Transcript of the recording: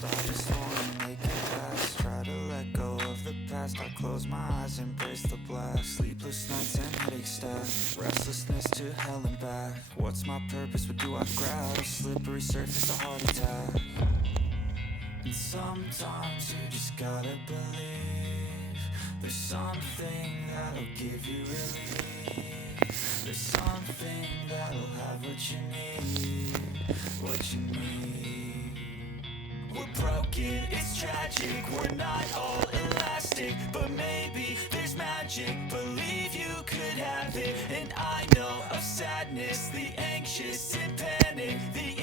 I just wanna make it last. Try to let go of the past. I close my eyes, embrace the black. Sleepless nights and headache stack. Restlessness to hell and back. What's my purpose? What do I grab? A slippery surface, a heart attack. And sometimes you just gotta believe there's something that'll give you relief. There's something that'll have what you need, what you need. We're broken, it's tragic, we're not all elastic, but maybe there's magic. Believe you could have it, and I know of sadness, the anxious and panic, the